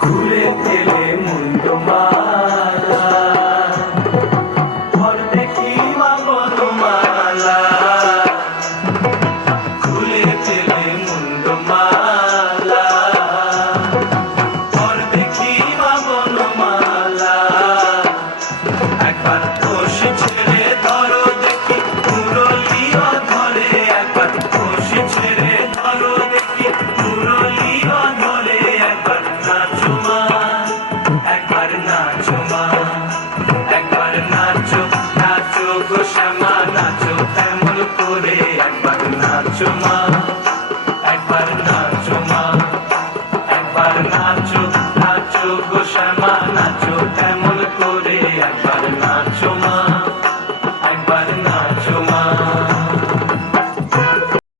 ঘুরে এলে মুন্ডমালা ঘর দেখি মা বনমালা ঘুরে এলে মুন্ডমালা ঘর দেখি মা বনমালা একবার কোষি ছেড়ে ধরো দেখি মুরলিও ধরে একবার কোষি ছেড়ে ধরো দেখি মুরলিও ধরে একবার নাচো মা একবার নাচো মা একবার নাচো নাচো গো শ্যামা নাচো তেমন করে একবার নাচো মা একবার নাচো মা একবার নাচো নাচো গো শ্যামা